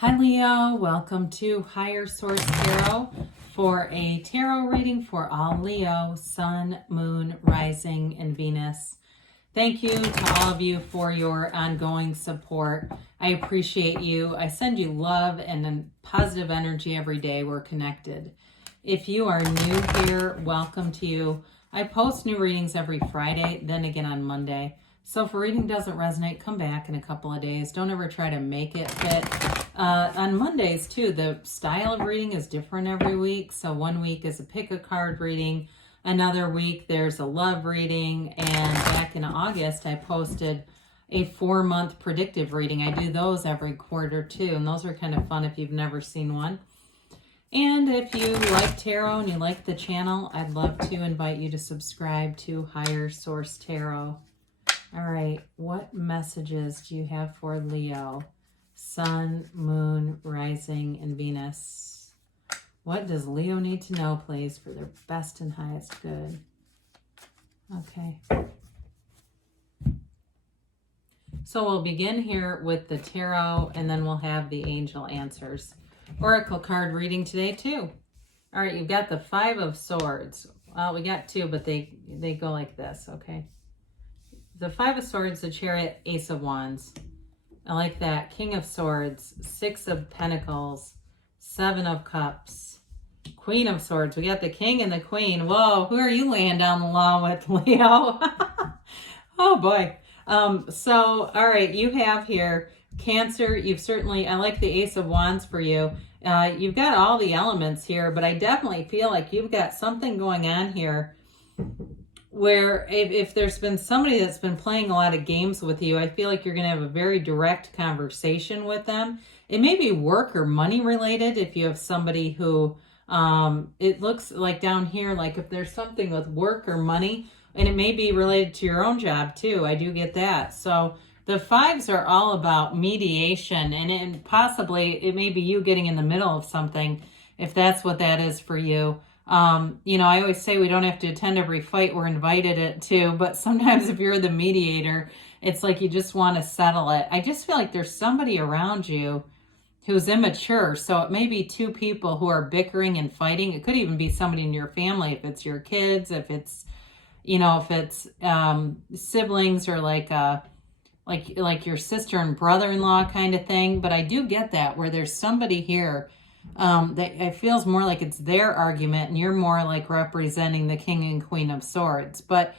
Hi Leo, welcome to Higher Source Tarot for a tarot reading for all Leo, Sun, Moon, Rising, and Venus. Thank you to all of you for your ongoing support. I appreciate you. I send you love and positive energy every day. We're connected. If you are new here, welcome to you. I post new readings every Friday, then again on Monday. So if a reading doesn't resonate, come back in a couple of days. Don't ever try to make it fit. On Mondays too, the style of reading is different every week. So one week is a pick a card reading. Another week there's a love reading. And back in August, I posted a 4-month predictive reading. I do those every quarter too. And those are kind of fun if you've never seen one. And if you like tarot and you like the channel, I'd love to invite you to subscribe to Higher Source Tarot. All right, what messages do you have for Leo? Sun, Moon, Rising, and Venus. What does Leo need to know, please, for their best and highest good? Okay. So we'll begin here with the tarot, and then we'll have the angel answers. Oracle card reading today, too. All right, you've got the 5 of Swords. Well, we got 2, but they go like this, okay? The 5 of Swords, the Chariot, Ace of Wands. I like that. King of Swords, 6 of Pentacles, 7 of Cups, Queen of Swords. We got the King and the Queen. Whoa, who are you laying down the law with, Leo? Oh, boy. So, all right, you have here Cancer. You've certainly, I like the Ace of Wands for you. You've got all the elements here, but I definitely feel like you've got something going on here where if there's been somebody that's been playing a lot of games with you, I feel like you're going to have a very direct conversation with them. It may be work or money related if you have somebody who, it looks like down here, like if there's something with work or money, and it may be related to your own job too. I do get that. So the 5s are all about mediation, and possibly it may be you getting in the middle of something, if that's what that is for you. I always say we don't have to attend every fight we're invited to, but sometimes if you're the mediator, it's like you just want to settle it. I just feel like there's somebody around you who's immature. So it may be 2 people who are bickering and fighting. It could even be somebody in your family, if it's your kids, if it's, siblings, or like your sister and brother-in-law kind of thing. But I do get that where there's somebody here that it feels more like it's their argument, and you're more like representing the King and Queen of Swords. But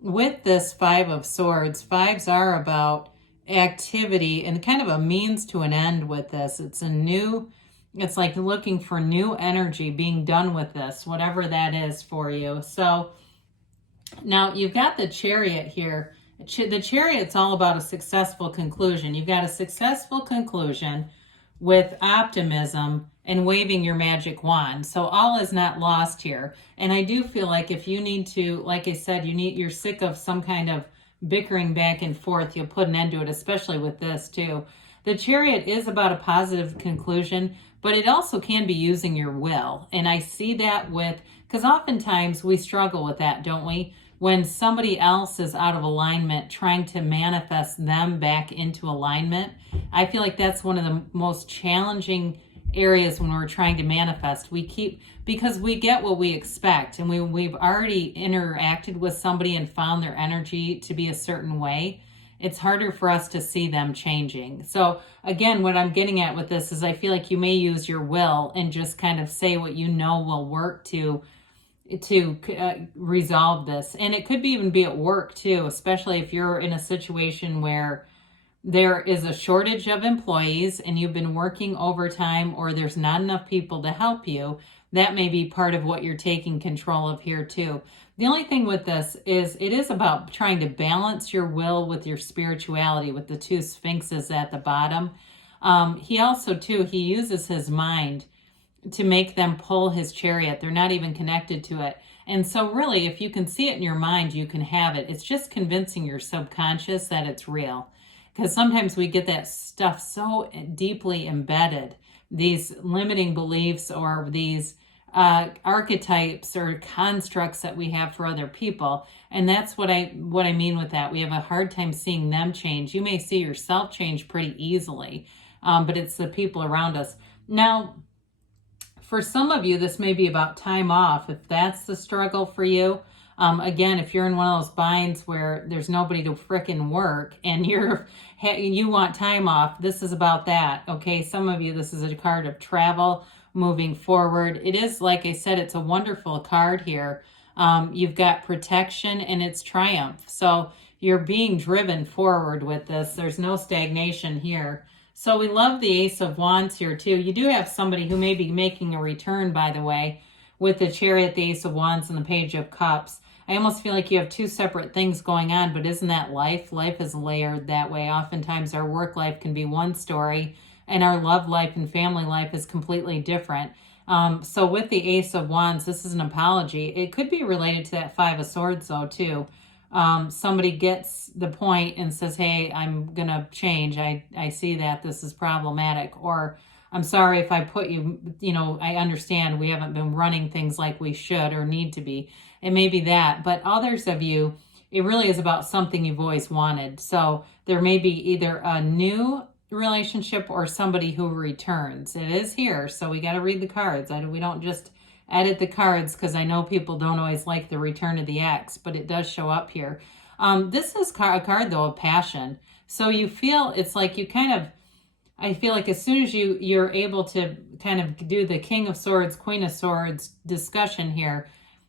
with this 5 of Swords, 5s are about activity and kind of a means to an end with this. It's like looking for new energy being done with this, whatever that is for you. So now you've got the Chariot here. The Chariot's all about a successful conclusion. You've got a successful conclusion with optimism and waving your magic wand. So all is not lost here. And I do feel like if you need to, like I said, you're sick of some kind of bickering back and forth, you'll put an end to it, especially with this too. The Chariot is about a positive conclusion, but it also can be using your will. And I see that because oftentimes we struggle with that, don't we? When somebody else is out of alignment, trying to manifest them back into alignment. I feel like that's one of the most challenging areas when we're trying to manifest. Because we get what we expect, and we've already interacted with somebody and found their energy to be a certain way. It's harder for us to see them changing. So again, what I'm getting at with this is I feel like you may use your will and just kind of say what you know will work to resolve this. And it could even be at work too, especially if you're in a situation where there is a shortage of employees and you've been working overtime, or there's not enough people to help you. That may be part of what you're taking control of here too. The only thing with this is it is about trying to balance your will with your spirituality, with the 2 sphinxes at the bottom. He also too, he uses his mind to make them pull his chariot. They're not even connected to it. And so really, if you can see it in your mind, you can have it. It's just convincing your subconscious that it's real. Because sometimes we get that stuff so deeply embedded, these limiting beliefs or these archetypes or constructs that we have for other people. And that's what I mean with that. We have a hard time seeing them change. You may see yourself change pretty easily. but it's the people around us. Now, for some of you, this may be about time off, if that's the struggle for you. Again, if you're in one of those binds where there's nobody to frickin' work and you want time off, this is about that, okay? Some of you, this is a card of travel, moving forward. It is, like I said, it's a wonderful card here. You've got protection and it's triumph. So you're being driven forward with this. There's no stagnation here. So we love the Ace of Wands here too. You do have somebody who may be making a return, by the way, with the Chariot, the Ace of Wands, and the Page of Cups. I almost feel like you have two separate things going on, but isn't that life? Life is layered that way. Oftentimes our work life can be one story and our love life and family life is completely different. So with the Ace of Wands, this is an apology. It could be related to that Five of Swords though too. Somebody gets the point and says, hey, I'm going to change. I see that this is problematic. Or I'm sorry if I put you, I understand we haven't been running things like we should or need to be. It may be that, but others of you, it really is about something you've always wanted. So there may be either a new relationship or somebody who returns. It is here, so we got to read the cards. We don't just edit the cards because I know people don't always like the return of the ex, but it does show up here. This is a card, though, of passion. So you feel, it's like you kind of, I feel like as soon as you're able to kind of do the King of Swords, Queen of Swords discussion here,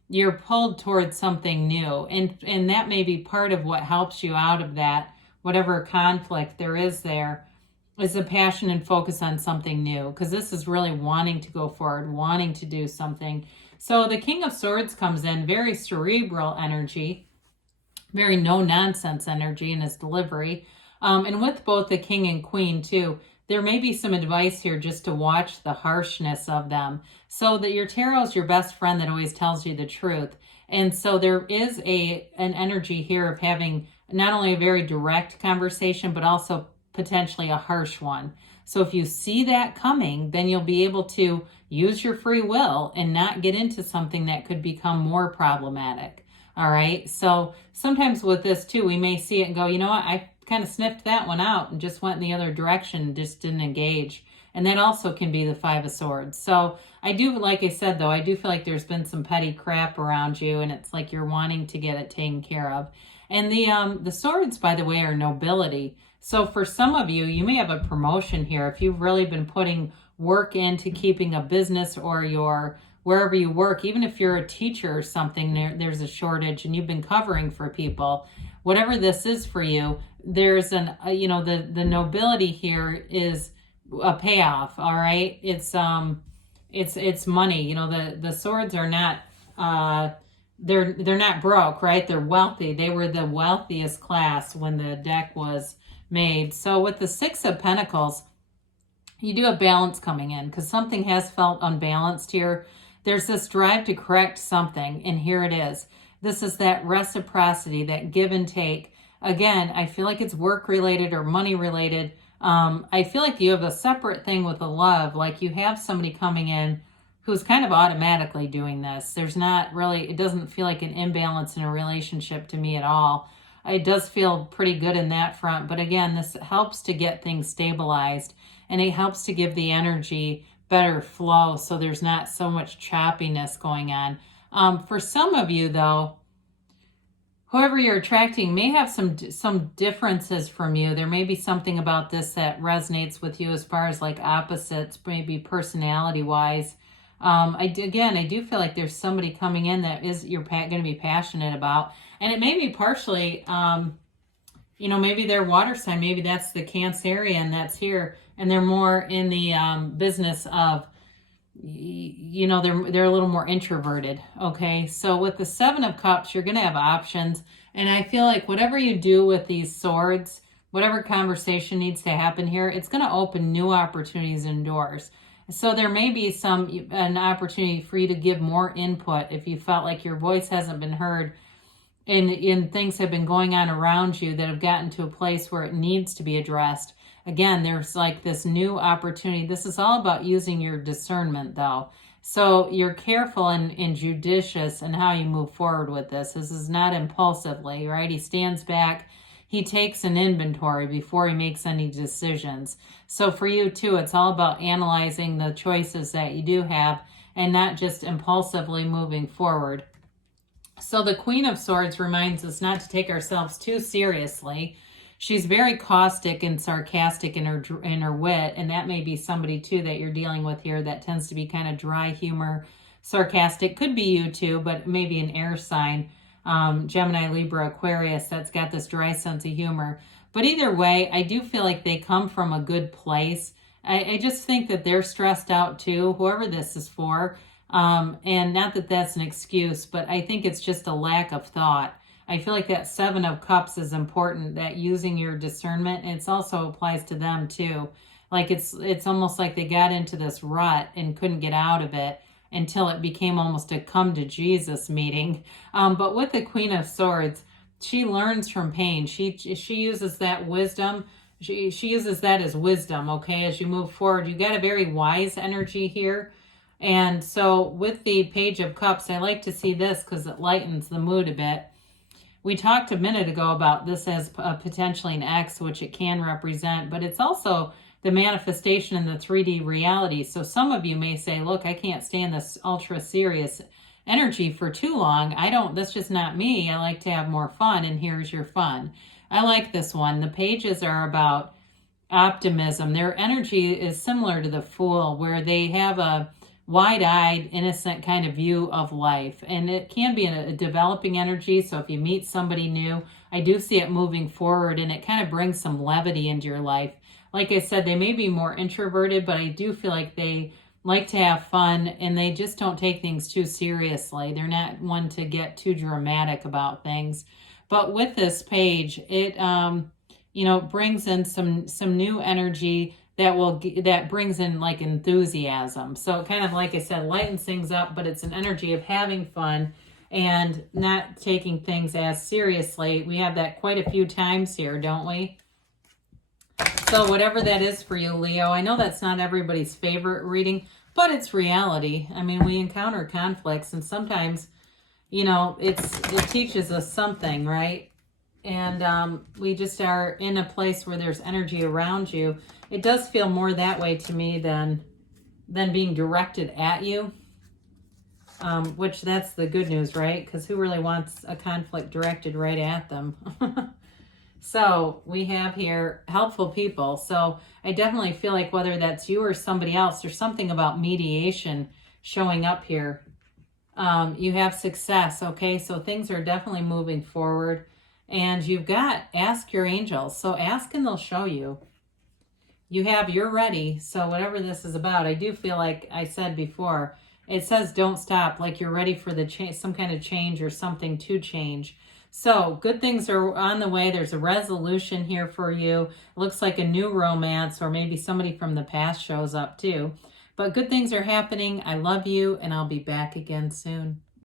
you're pulled towards something new. And that may be part of what helps you out of that, whatever conflict there is a passion and focus on something new. Because this is really wanting to go forward, wanting to do something. So the King of Swords comes in, very cerebral energy, very no-nonsense energy in his delivery. And with both the King and Queen too, there may be some advice here just to watch the harshness of them. So that your tarot is your best friend that always tells you the truth. And so there is an energy here of having not only a very direct conversation, but also potentially a harsh one. So if you see that coming, then you'll be able to use your free will and not get into something that could become more problematic. All right. So sometimes with this too, we may see it and go, you know what? I kind of sniffed that one out and just went in the other direction and just didn't engage. And that also can be the Five of Swords. So I do, like I said, though, I do feel like there's been some petty crap around you and it's like you're wanting to get it taken care of. And the swords, by the way, are nobility. So for some of you, you may have a promotion here. If you've really been putting work into keeping a business or wherever you work, even if you're a teacher or something, there's a shortage and you've been covering for people, whatever this is for you, there's the nobility here is a payoff. All right. It's money. The swords are not, they're not broke, right? They're wealthy. They were the wealthiest class when the deck was made. So with the Six of Pentacles, you do have balance coming in because something has felt unbalanced here. There's this drive to correct something, and here it is. This is that reciprocity, that give and take. Again, I feel like it's work related or money related. I feel like you have a separate thing with the love, like you have somebody coming in who's kind of automatically doing this. There's not really, it doesn't feel like an imbalance in a relationship to me at all. It does feel pretty good in that front. But again, this helps to get things stabilized and it helps to give the energy better flow so there's not so much choppiness going on. For some of you, though, whoever you're attracting may have some differences from you. There may be something about this that resonates with you as far as like opposites, maybe personality-wise. I do feel like there's somebody coming in that you're going to be passionate about. And it may be partially, maybe they're water sign. Maybe that's the Cancerian that's here. And they're more in the business of, they're a little more introverted. Okay. So with the Seven of Cups, you're going to have options. And I feel like whatever you do with these swords, whatever conversation needs to happen here, it's going to open new opportunities and doors. So there may be an opportunity for you to give more input if you felt like your voice hasn't been heard and things have been going on around you that have gotten to a place where it needs to be addressed. Again, there's like this new opportunity. This is all about using your discernment, though. So you're careful and judicious in how you move forward with this. This is not impulsively, right? He stands back. he takes an inventory before he makes any decisions. So for you too, it's all about analyzing the choices that you do have and not just impulsively moving forward. So the Queen of Swords reminds us not to take ourselves too seriously. She's very caustic and sarcastic in her wit, and that may be somebody too that you're dealing with here that tends to be kind of dry humor, sarcastic. Could be you too, but maybe an air sign, Gemini, Libra, Aquarius, that's got this dry sense of humor. But either way, I do feel like they come from a good place. I just think that they're stressed out too, whoever this is for. And not that that's an excuse, but I think it's just a lack of thought. I feel like that Seven of Cups is important, that using your discernment, and it also applies to them too. Like it's almost like they got into this rut and couldn't get out of it until it became almost a come to Jesus meeting. But with the Queen of Swords, she learns from pain. She uses that wisdom. She uses that as wisdom, okay, as you move forward. You got a very wise energy here. And so with the Page of Cups, I like to see this because it lightens the mood a bit. We talked a minute ago about this as potentially an X, which it can represent, but it's also the manifestation in the 3D reality. So some of you may say, look, I can't stand this ultra serious energy for too long. That's just not me. I like to have more fun, and here's your fun. I like this one. The pages are about optimism. Their energy is similar to the Fool, where they have a wide-eyed, innocent kind of view of life. And it can be a developing energy. So if you meet somebody new, I do see it moving forward, and it kind of brings some levity into your life. Like I said, they may be more introverted, but I do feel like they like to have fun, and they just don't take things too seriously. They're not one to get too dramatic about things. But with this page, it brings in some new energy that brings in like enthusiasm. So it kind of, like I said, lightens things up, but it's an energy of having fun and not taking things as seriously. We have that quite a few times here, don't we? So whatever that is for you, Leo, I know that's not everybody's favorite reading, but it's reality. I mean, we encounter conflicts, and sometimes, it teaches us something, right? And we just are in a place where there's energy around you. It does feel more that way to me than being directed at you, which that's the good news, right? Because who really wants a conflict directed right at them? So we have here helpful people. So I definitely feel like whether that's you or somebody else, there's something about mediation showing up here. You have success, okay? So things are definitely moving forward. And you've got ask your angels. So ask and they'll show you. You're ready. So whatever this is about, I do feel like I said before, it says don't stop, like you're ready for some kind of change or something to change. So good things are on the way. There's a resolution here for you. It looks like a new romance, or maybe somebody from the past shows up too. But good things are happening. I love you, and I'll be back again soon.